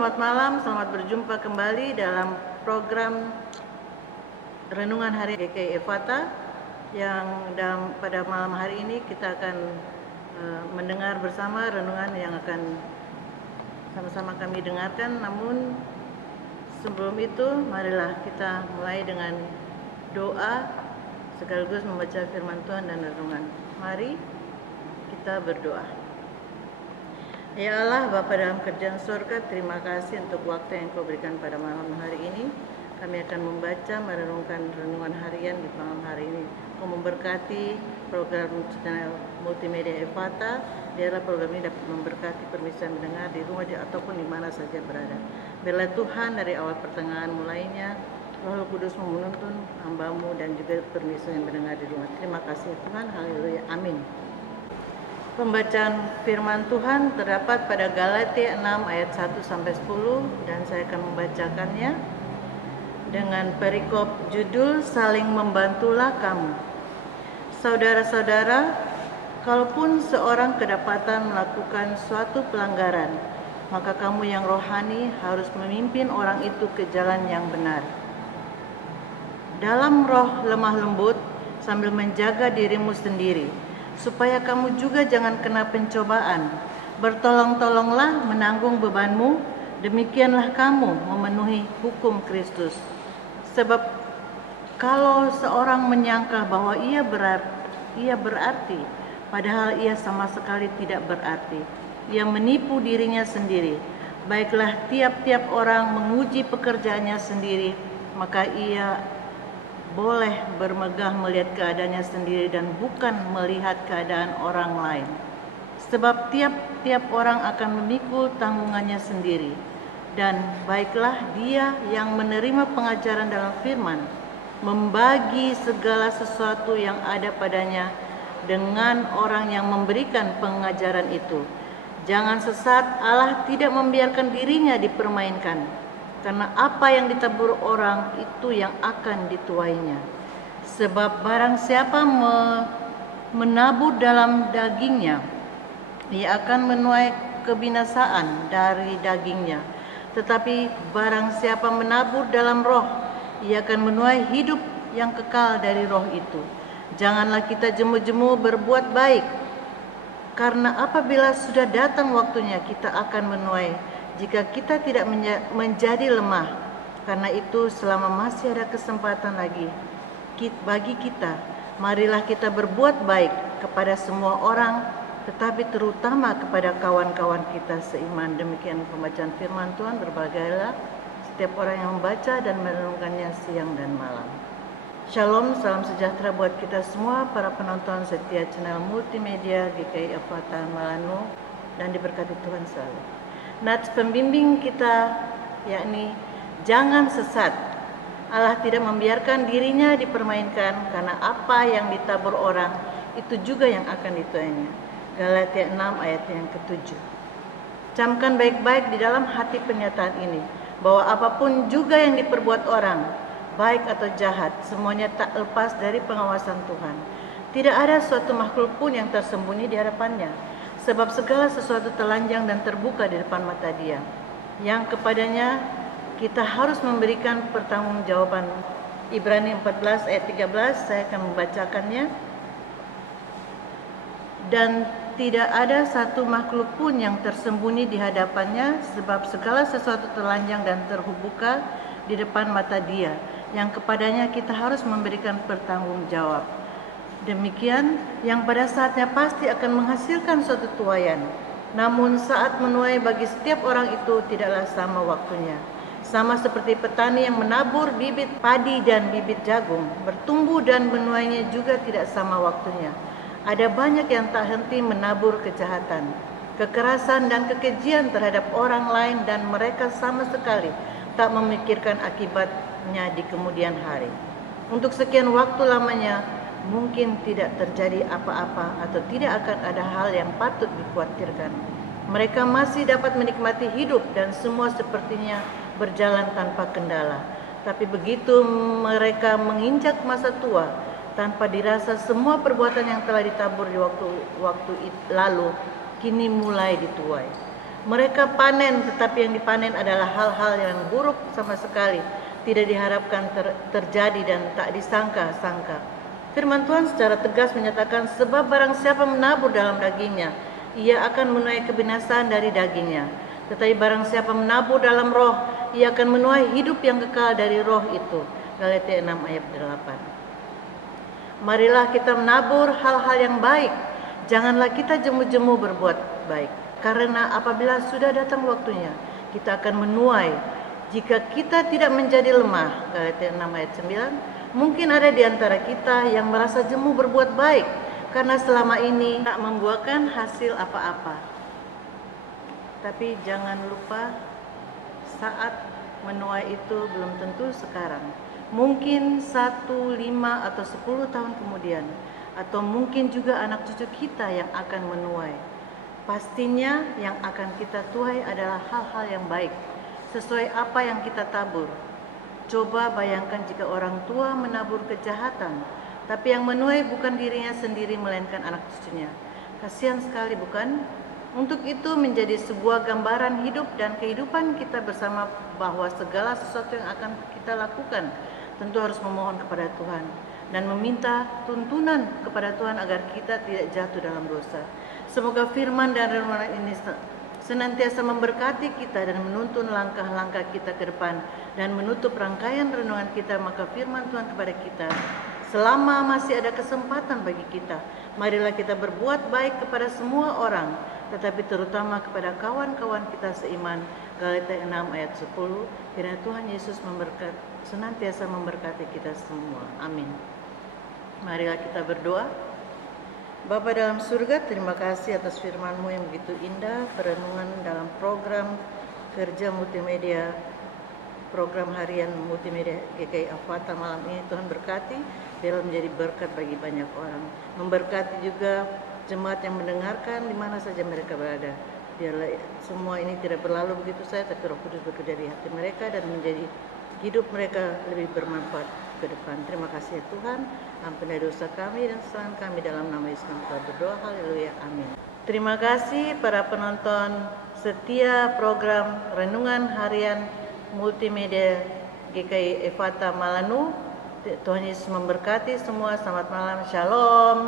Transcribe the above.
selamat malam, selamat berjumpa kembali dalam program Renungan Hari GKI Ephatha yang pada malam hari ini kita akan mendengar bersama renungan yang akan sama-sama kami dengarkan. Namun sebelum itu marilah kita mulai dengan doa sekaligus membaca firman Tuhan dan renungan. Mari kita berdoa. Ya Allah, Bapa dalam kerjaan surga, terima kasih untuk waktu yang Kau berikan pada malam hari ini. Kami akan membaca, merenungkan renungan harian di malam hari ini. Kau memberkati program channel multimedia Ephatha. Biarlah program ini dapat memberkati permisahan mendengar di rumah ataupun di mana saja berada. Biarlah Tuhan dari awal pertengahan mulainya, Roh Kudus menuntun hamba-Mu dan juga permisahan mendengar di rumah. Terima kasih Tuhan, haleluya, amin. Pembacaan firman Tuhan terdapat pada Galatia 6 ayat 1-10 dan saya akan membacakannya dengan perikop judul Saling Membantulah Kamu. Saudara-saudara, kalaupun seorang kedapatan melakukan suatu pelanggaran, maka kamu yang rohani harus memimpin orang itu ke jalan yang benar. Dalam roh lemah lembut sambil menjaga dirimu sendiri, supaya kamu juga jangan kena pencobaan. Bertolong-tolonglah menanggung bebanmu, demikianlah kamu memenuhi hukum Kristus. Sebab kalau seorang menyangka bahwa ia berarti, padahal ia sama sekali tidak berarti, ia menipu dirinya sendiri. Baiklah, tiap-tiap orang menguji pekerjaannya sendiri, maka ia boleh bermegah melihat keadaannya sendiri dan bukan melihat keadaan orang lain. Sebab tiap-tiap orang akan memikul tanggungannya sendiri. Dan baiklah dia yang menerima pengajaran dalam firman, membagi segala sesuatu yang ada padanya dengan orang yang memberikan pengajaran itu. Jangan sesat, Allah tidak membiarkan dirinya dipermainkan. Karena apa yang ditabur orang itu yang akan dituainya. Sebab barang siapa menabur dalam dagingnya, ia akan menuai kebinasaan dari dagingnya. Tetapi barang siapa menabur dalam roh, ia akan menuai hidup yang kekal dari roh itu. Janganlah kita jemu-jemu berbuat baik, karena apabila sudah datang waktunya kita akan menuai jika kita tidak menjadi lemah. Karena itu selama masih ada kesempatan lagi bagi kita, marilah kita berbuat baik kepada semua orang, tetapi terutama kepada kawan-kawan kita seiman. Demikian pembacaan firman Tuhan. Berbahagialah setiap orang yang membaca dan merenungkannya siang dan malam. Shalom, salam sejahtera buat kita semua para penonton setia channel multimedia GKI Ephatha Malano, dan diberkati Tuhan selalu. Nats pembimbing kita yakni jangan sesat. Allah tidak membiarkan dirinya dipermainkan, karena apa yang ditabur orang itu juga yang akan dituainya. Galatia 6 ayat yang ke-7. Camkan baik-baik di dalam hati pernyataan ini, bahwa apapun juga yang diperbuat orang, baik atau jahat, semuanya tak lepas dari pengawasan Tuhan. Tidak ada suatu makhluk pun yang tersembunyi di hadapannya. Sebab segala sesuatu telanjang dan terbuka di depan mata Dia, yang kepadanya kita harus memberikan pertanggungjawaban. Ibrani 14 ayat 13, saya akan membacakannya. Dan tidak ada satu makhluk pun yang tersembunyi di hadapannya, sebab segala sesuatu telanjang dan terbuka di depan mata Dia, yang kepadanya kita harus memberikan pertanggungjawab. Demikian yang pada saatnya pasti akan menghasilkan suatu tuaian. Namun saat menuai bagi setiap orang itu tidaklah sama waktunya. Sama seperti petani yang menabur bibit padi dan bibit jagung, bertumbuh dan menuainya juga tidak sama waktunya. Ada banyak yang tak henti menabur kejahatan, kekerasan dan kekejian terhadap orang lain, dan mereka sama sekali tak memikirkan akibatnya di kemudian hari. Untuk sekian waktu lamanya mungkin tidak terjadi apa-apa atau tidak akan ada hal yang patut dikhawatirkan. Mereka masih dapat menikmati hidup dan semua sepertinya berjalan tanpa kendala. Tapi begitu mereka menginjak masa tua, tanpa dirasa semua perbuatan yang telah ditabur di waktu lalu kini mulai dituai. Mereka panen, tetapi yang dipanen adalah hal-hal yang buruk sama sekali, tidak diharapkan terjadi dan tak disangka-sangka. Firman Tuhan secara tegas menyatakan, sebab barang siapa menabur dalam dagingnya, ia akan menuai kebinasaan dari dagingnya. Tetapi barang siapa menabur dalam roh, ia akan menuai hidup yang kekal dari roh itu. Galatia 6 ayat 8. Marilah kita menabur hal-hal yang baik. Janganlah kita jemu-jemu berbuat baik. Karena apabila sudah datang waktunya, kita akan menuai. Jika kita tidak menjadi lemah, Galatia 6 ayat 9, mungkin ada di antara kita yang merasa jemu berbuat baik karena selama ini tak membuahkan hasil apa-apa. Tapi jangan lupa, saat menuai itu belum tentu sekarang. Mungkin 1, 5, atau 10 tahun kemudian. Atau mungkin juga anak cucu kita yang akan menuai. Pastinya yang akan kita tuai adalah hal-hal yang baik, sesuai apa yang kita tabur. Coba bayangkan jika orang tua menabur kejahatan, tapi yang menuai bukan dirinya sendiri melainkan anak cucunya. Kasihan sekali, bukan? Untuk itu menjadi sebuah gambaran hidup dan kehidupan kita bersama, bahwa segala sesuatu yang akan kita lakukan tentu harus memohon kepada Tuhan dan meminta tuntunan kepada Tuhan agar kita tidak jatuh dalam dosa. Semoga firman dan renungan ini senantiasa memberkati kita dan menuntun langkah-langkah kita ke depan dan menutup rangkaian renungan kita. Maka firman Tuhan kepada kita, selama masih ada kesempatan bagi kita, marilah kita berbuat baik kepada semua orang, tetapi terutama kepada kawan-kawan kita seiman. Galatia 6 ayat 10. Kiranya Tuhan Yesus senantiasa memberkati kita semua. Amin. Marilah kita berdoa. Bapa dalam surga, terima kasih atas firman-Mu yang begitu indah, perenungan dalam program kerja multimedia, program harian multimedia GKI Avata malam ini. Tuhan berkati, biarlah menjadi berkat bagi banyak orang. Memberkati juga jemaat yang mendengarkan di mana saja mereka berada. Biarlah semua ini tidak berlalu begitu saja, tapi Roh Kudus bekerja di hati mereka dan menjadi hidup mereka lebih bermanfaat ke depan. Terima kasih ya Tuhan, ampuni dosa kami dan kesalahan kami, dalam nama Yesus kita berdoa, haleluya, amin. Terima kasih para penonton setia program Renungan Harian Multimedia GKI Avata Malanu. Tuhan Yesus memberkati semua, selamat malam, shalom.